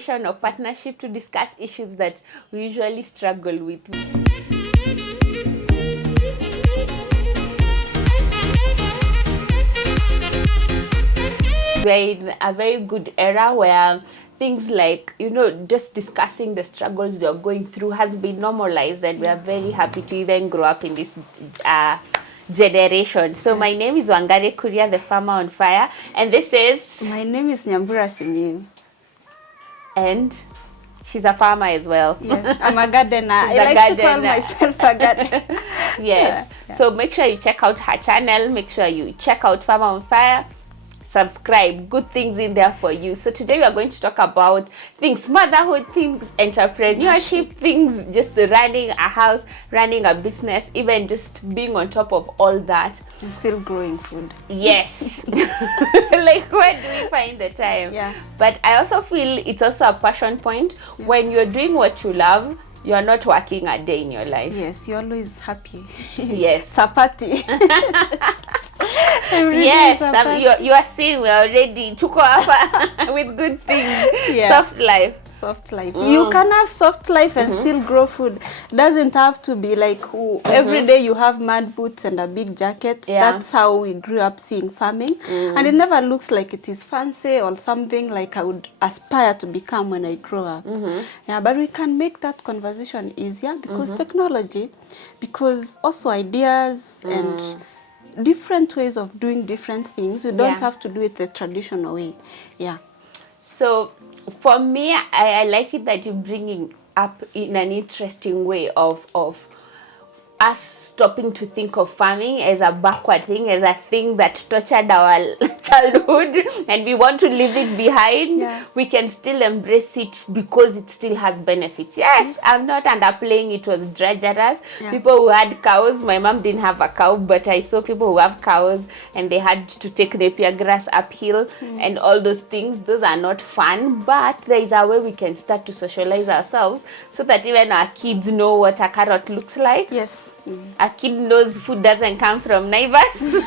collaboration or partnership to discuss issues that we usually struggle with. We're in a very good era where things like, just discussing the struggles you're going through has been normalized, and we are very happy to even grow up in this generation. So my name is Wangare Kuria, the farmer on fire, and this is... My name is Nyambura Sinyi. And she's a farmer as well. Yes, I'm a gardener. I like to call myself a gardener. Yes. Yeah. So make sure you check out her channel. Make sure you check out Farmer on Fire. Subscribe. Good things in there for you. So today we are going to talk about things, motherhood, things, entrepreneurship, things, just running a house, running a business, even just being on top of all that. And still growing food. Yes. Like, where do we find the time? Yeah. But I also feel it's also a passion point. Yeah. When you're doing what you love, you're not working a day in your life. Yes, you're always happy. Yes. It's a party. Yes, you are seeing we're already took over with good things. Yeah. Soft life. You can have soft life and still grow food. Doesn't have to be like every day you have mud boots and a big jacket. Yeah. That's how we grew up seeing farming. And it never looks like it is fancy or something like I would aspire to become when I grow up. Yeah, but we can make that conversation easier because technology, because also ideas and different ways of doing different things. You don't have to do it the traditional way. Yeah. So for me, I like it that you're bringing up in an interesting way of us stopping to think of farming as a backward thing, as a thing that tortured our childhood and we want to leave it behind. Yeah. We can still embrace it because it still has benefits. Yes, I'm not underplaying it was drudgerous. Yeah. People who had cows, my mom didn't have a cow, but I saw people who have cows and they had to take napier grass uphill and all those things. Those are not fun, but there is a way we can start to socialize ourselves so that even our kids know what a carrot looks like. Yes. A kid knows food doesn't come from neighbors. Food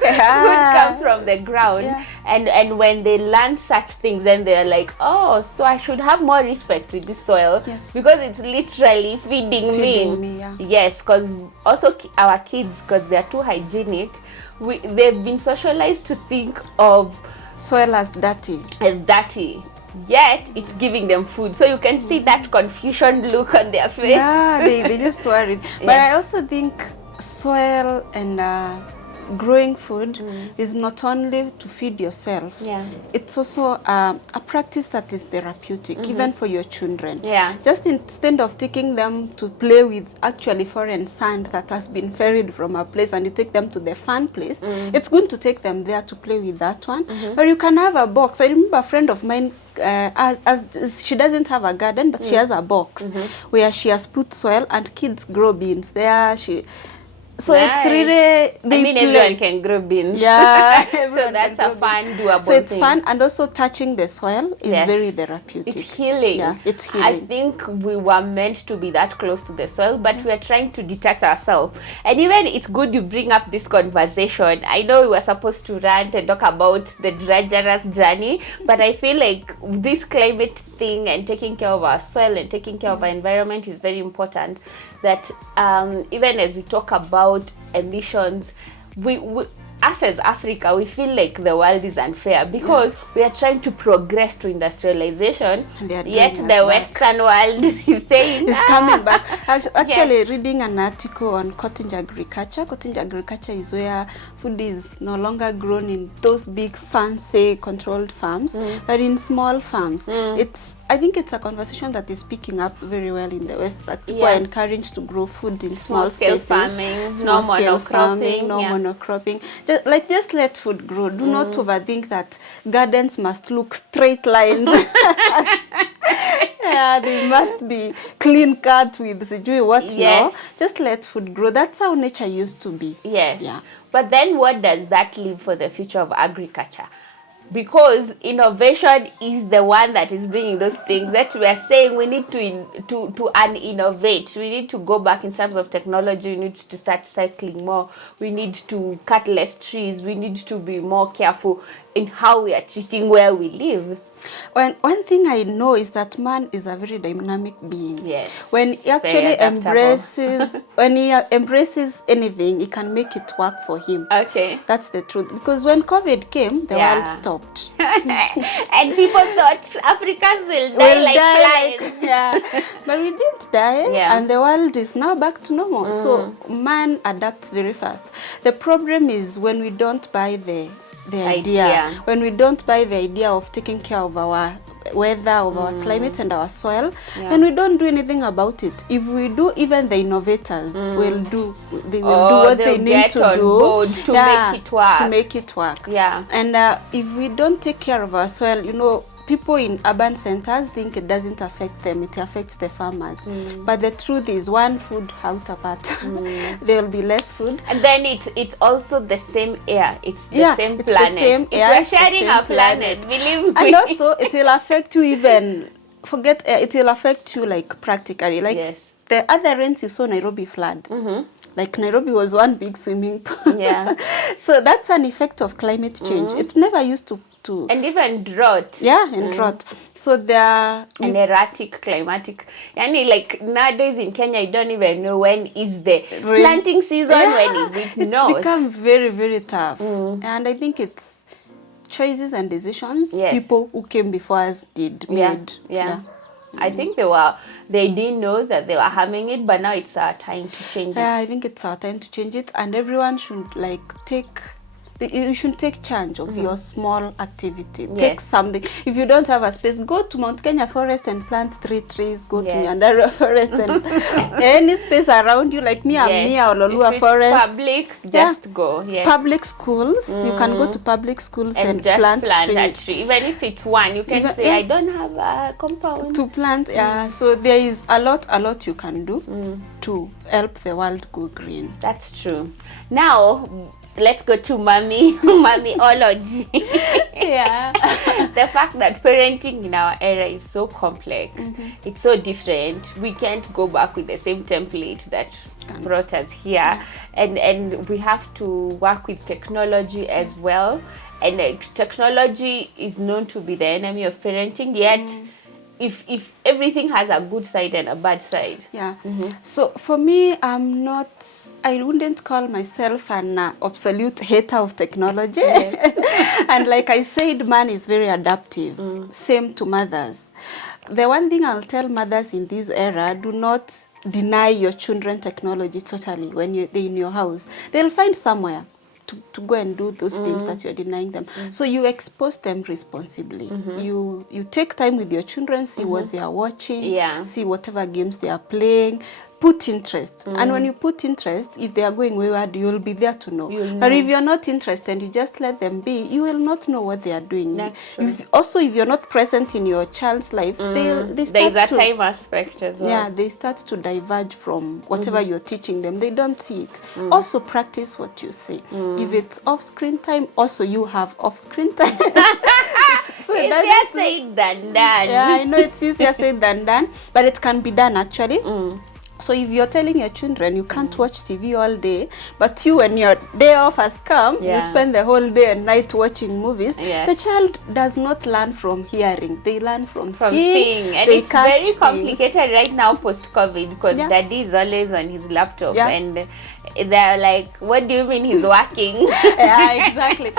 comes from the ground. Yeah. And when they learn such things, then they're like, oh, so I should have more respect with this soil. Yes. Because it's literally feeding me. Yeah. Yes, because also our kids, because they're too hygienic, they've been socialized to think of soil as dirty. Yet it's giving them food, so you can see that confusion look on their face. Yeah, they just worried. But I also think soil and growing food is not only to feed yourself. Yeah, it's also a practice that is therapeutic, even for your children. Yeah, just instead of taking them to play with actually foreign sand that has been ferried from a place and you take them to the fun place, it's good to take them there to play with that one. But you can have a box. I remember a friend of mine, as she doesn't have a garden, but she has a box where she has put soil and kids grow beans there. So nice. It's really... everyone can grow beans. Yeah. So that's a fun, doable So it's thing. fun, and also touching the soil is very therapeutic. It's healing. Yeah, it's healing. I think we were meant to be that close to the soil, but we are trying to detach ourselves. And even it's good you bring up this conversation. I know we were supposed to rant and talk about the drudgerous journey, but I feel like this climate thing and taking care of our soil and taking care of our environment is very important. That even as we talk about emissions, us as Africa, we feel like the world is unfair because we are trying to progress to industrialization, yet the Western world is saying it's coming back. Actually, reading an article on cottage agriculture. Cottage agriculture is where food is no longer grown in those big, fancy, controlled farms, but in small farms. I think it's a conversation that is picking up very well in the West, that people are encouraged to grow food in small scale spaces. Farming, no monocropping. Just let food grow. Do not overthink that gardens must look straight lines. Yeah, they must be clean cut with what no. Just let food grow. That's how nature used to be. Yes. Yeah. But then what does that leave for the future of agriculture? Because innovation is the one that is bringing those things that we are saying we need to innovate. We need to go back in terms of technology. We need to start cycling more. We need to cut less trees. We need to be more careful in how we are treating where we live. One thing I know is that man is a very dynamic being. Yes. When he actually embraces anything, he can make it work for him. Okay. That's the truth. Because when COVID came, the world stopped. And people thought Africans will die like flies. But we didn't die, and the world is now back to normal. So man adapts very fast. The problem is when we don't buy the idea. When we don't buy the idea of taking care of our weather, of our climate and our soil, and we don't do anything about it. If we do, even the innovators will do what they need to do to make it work. Yeah. And if we don't take care of our soil, you know, people in urban centers think it doesn't affect them, it affects the farmers. But the truth is, one food out apart, there will be less food. And then it's also the same air, it's the same planet. The same air, we're sharing a planet, believe me. And also, it will affect you even, forget air, it will affect you like practically. Like the other rains you saw Nairobi flood. Like Nairobi was one big swimming pool. Yeah. So that's an effect of climate change. It never used to and even drought. Yeah, and drought. So there are an erratic climatic. Yani like nowadays in Kenya, you don't even know when is the planting season, when is it not. It's become very, very tough. And I think it's choices and decisions people who came before us made. Yeah. I think they didn't know that they were having it, but now it's our time to change it. Yeah, I think it's our time to change it, and everyone should like you should take charge of your small activity. Take something. If you don't have a space, go to Mount Kenya Forest and plant 3 trees. Go to Nyandarua Forest and any space around you. Like me, I'm near Ololua Forest. Public, just go. Public schools. You can go to public schools and just plant a tree. Even if it's one, you can say, I don't have a compound. To plant, so there is a lot you can do to help the world go green. That's true. Now, let's go to mommyology. The fact that parenting in our era is so complex, it's so different. We can't go back with the same template that brought us here, and we have to work with technology as well. And technology is known to be the enemy of parenting, yet if everything has a good side and a bad side. So for me, I wouldn't call myself an absolute hater of technology. And like I said, man is very adaptive. Same to mothers. The one thing I'll tell mothers in this era, do not deny your children technology totally when they're in your house. They'll find somewhere to go and do those things that you're denying them. So you expose them responsibly. You take time with your children, see what they are watching, see whatever games they are playing. Put interest. And when you put interest, if they are going wayward, you will be there to know. But if you're not interested and you just let them be, you will not know what they are doing. If you're not present in your child's life, they start there's a time aspect as well. Yeah, they start to diverge from whatever you're teaching them. They don't see it. Also practice what you say. If it's off-screen time, also you have off-screen time. It's easier said than done. Yeah, I know it's easier said than done, but it can be done actually. So if you're telling your children you can't watch TV all day, but you, when your day off has come, you spend the whole day and night watching movies, the child does not learn from hearing. They learn from seeing. And it's very complicated right now post-COVID because daddy is always on his laptop and they're like, what do you mean he's working? Yeah, exactly.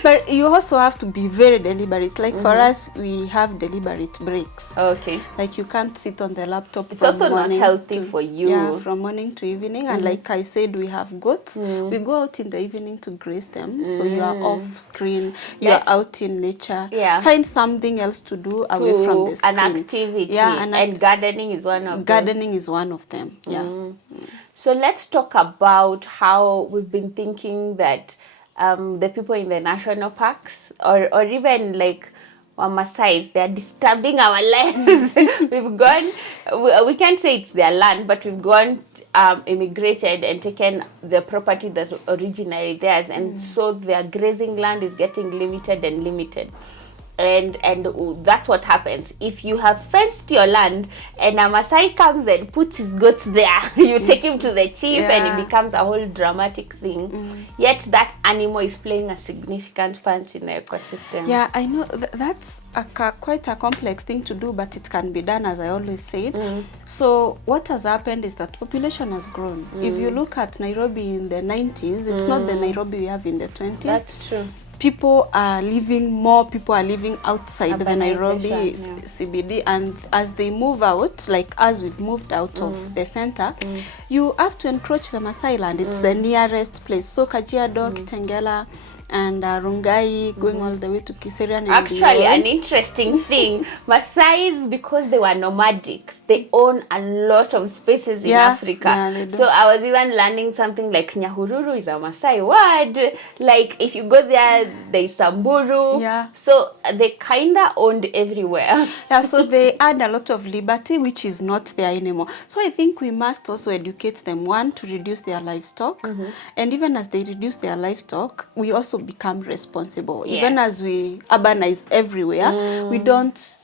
But you also have to be very deliberate. Like for us, we have deliberate breaks. Okay. Like you can't sit on the laptop. It's also not healthy for you. Yeah, from morning to evening. And like I said, we have goats. We go out in the evening to graze them. So you are off screen. You are out in nature. Find something else to do away from the screen. An activity. And gardening is one of them. Gardening is one of them. So let's talk about how we've been thinking that the people in the national parks or even like Maasai's, they're disturbing our lives. We've gone, we can't say it's their land, but we've gone, immigrated and taken the property that's originally theirs. And so their grazing land is getting limited and limited. and that's what happens if you have fenced your land and a Maasai comes and puts his goats there. You take him to the chief, and it becomes a whole dramatic thing. Yet that animal is playing a significant part in the ecosystem. Yeah, I know that's quite a complex thing to do, but it can be done, as I always said. So what has happened is that population has grown. If you look at Nairobi in the 90s, it's not the Nairobi we have in the 20s. That's true. More people are living outside the Nairobi CBD, and as they move out, like as we've moved out of the center, you have to encroach the Maasai land. It's the nearest place. So Kajiado, Kitengela, and Rongai, going all the way to Kiserian. Actually, an interesting thing, Maasais, because they were nomadic, they own a lot of spaces in Africa. Yeah, so I was even learning something like Nyahururu is a Maasai word. Like if you go there, there's Samburu. Yeah. So they kinda owned everywhere. Yeah, so they had a lot of liberty, which is not there anymore. So I think we must also educate them, one, to reduce their livestock. And even as they reduce their livestock, we also become responsible. Even as we urbanize everywhere, we don't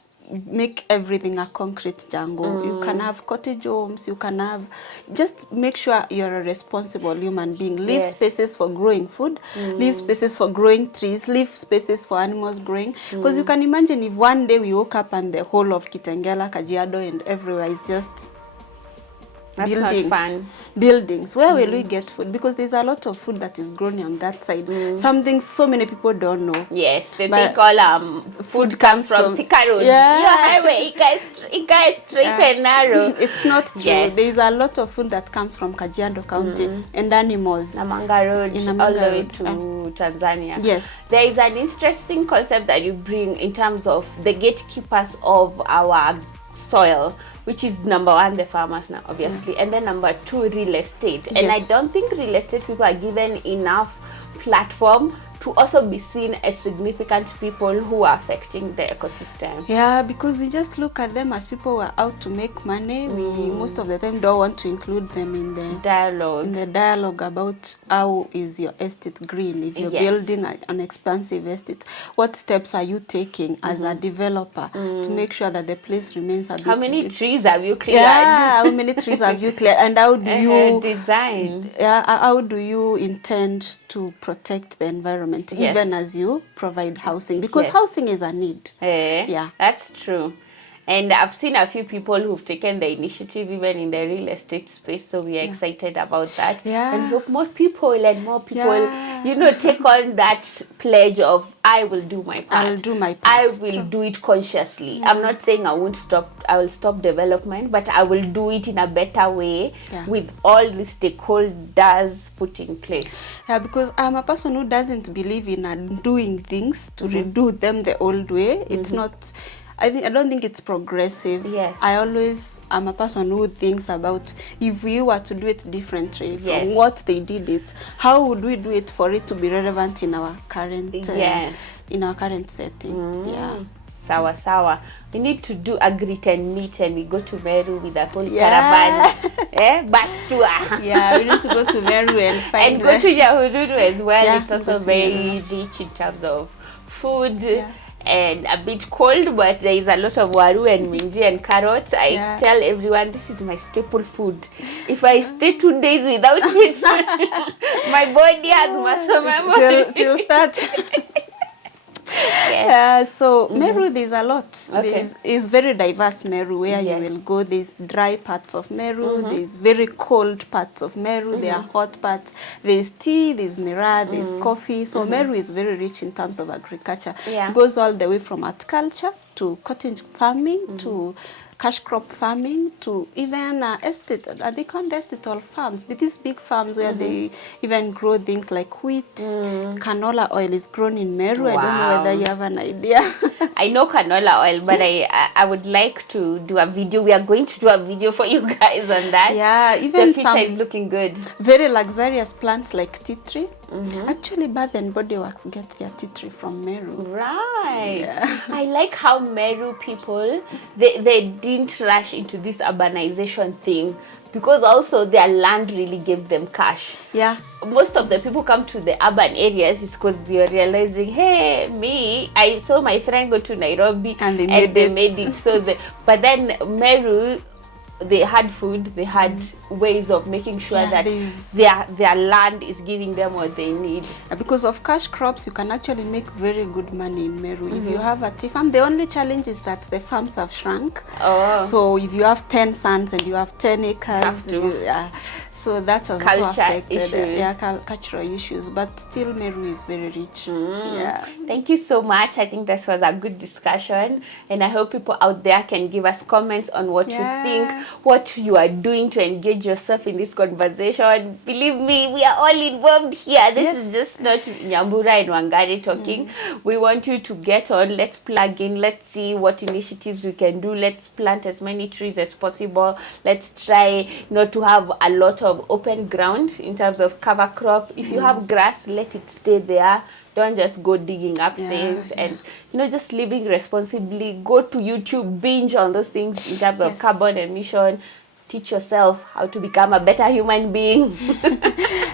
make everything a concrete jungle. You can have cottage homes, you can have, just make sure you're a responsible human being. Leave spaces for growing food, leave spaces for growing trees, leave spaces for animals growing. Because you can imagine if one day we woke up and the whole of Kitengela, Kajiado and everywhere is just That's buildings. not fun. Buildings. Where will we get food? Because there's a lot of food that is grown on that side. Something so many people don't know. Yes, they think all food comes from Thika Road. Yeah. Your highway, Ika is straight and narrow. It's not true. Yes. There's a lot of food that comes from Kajiado County and animals. Namanga Road, In all Namanga the way Road. to Tanzania. Yes. There is an interesting concept that you bring in terms of the gatekeepers of our soil, which is number one, the farmers now, obviously, and then number two, real estate. And I don't think real estate people are given enough platform to also be seen as significant people who are affecting the ecosystem. Yeah, because we just look at them as people who are out to make money. We most of the time don't want to include them in the dialogue about how is your estate green. If you're building an expansive estate, what steps are you taking as a developer to make sure that the place remains a bit How many trees have you cleared? Yeah, how many trees have you cleared, and how do you design? Yeah, how do you intend to protect the environment? Even as you provide housing, because housing is a need. Yeah, that's true. And I've seen a few people who've taken the initiative even in the real estate space, so we are excited about that. And hope more people take on that pledge of I will do my part. I'll do my part. I will do it consciously. I'm not saying I will stop development, but I will do it in a better way with all the stakeholders put in place. Yeah, because I'm a person who doesn't believe in doing things to redo them the old way. It's not. I don't think it's progressive. Yes. I'm a person who thinks about if we were to do it differently from what they did it, how would we do it for it to be relevant in our current setting. Sawa. We need to do a greet and meet, and we go to Meru with a whole caravan. Bus tour. Yeah, we need to go to Meru and find go to Nyahururu as well. Yeah, it's also very rich in terms of food. And a bit cold, but there is a lot of waru and minji and carrots. I tell everyone this is my staple food. If I stay 2 days without it, my body has muscle memory. Till start. So Meru, there's a lot. It's very diverse Meru where you will go. There's dry parts of Meru, there's very cold parts of Meru, there are hot parts, there's tea, there's miraa, there's coffee. So Meru is very rich in terms of agriculture. It goes all the way from horticulture to cottage farming to cash crop farming to even estate. They can't estate all farms, but these big farms where they even grow things like wheat, canola oil is grown in Meru. I don't know whether you have an idea. I know canola oil, but I would like to do a video. We are going to do a video for you guys on that. Yeah, even the future is looking good. Very luxurious plants like tea tree. Actually, Bath and Body Works get their tea tree from Meru. Right. Yeah. I like how Meru people, they didn't rush into this urbanization thing. because also their land really gave them cash. Yeah. Most of the people come to the urban areas is because they're realizing, hey, I saw my friend go to Nairobi and they made it. So but then Meru, they had food, they had ways of making sure that their land is giving them what they need. Because of cash crops, you can actually make very good money in Meru. If you have a tea farm, the only challenge is that the farms have shrunk. So if you have 10 sons and you have 10 acres, so that has also affected cultural issues. But still, Meru is very rich. Yeah. Thank you so much. I think this was a good discussion, and I hope people out there can give us comments on what you think, what you are doing to engage yourself in this conversation. Believe me, we are all involved here. This is just not Nyambura and Wangari talking. We want you to get on. Let's plug in. Let's see what initiatives we can do. Let's plant as many trees as possible. Let's try not to have a lot of open ground in terms of cover crop. If you have grass, let it stay there. Don't just go digging up things, and just living responsibly. Go to YouTube, binge on those things in terms of carbon emission. Teach yourself how to become a better human being.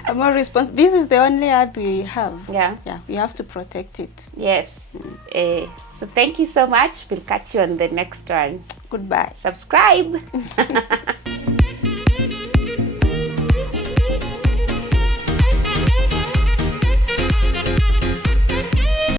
A more responsible. This is the only earth we have. Yeah. We have to protect it. Yes. So thank you so much. We'll catch you on the next one. Goodbye. Subscribe.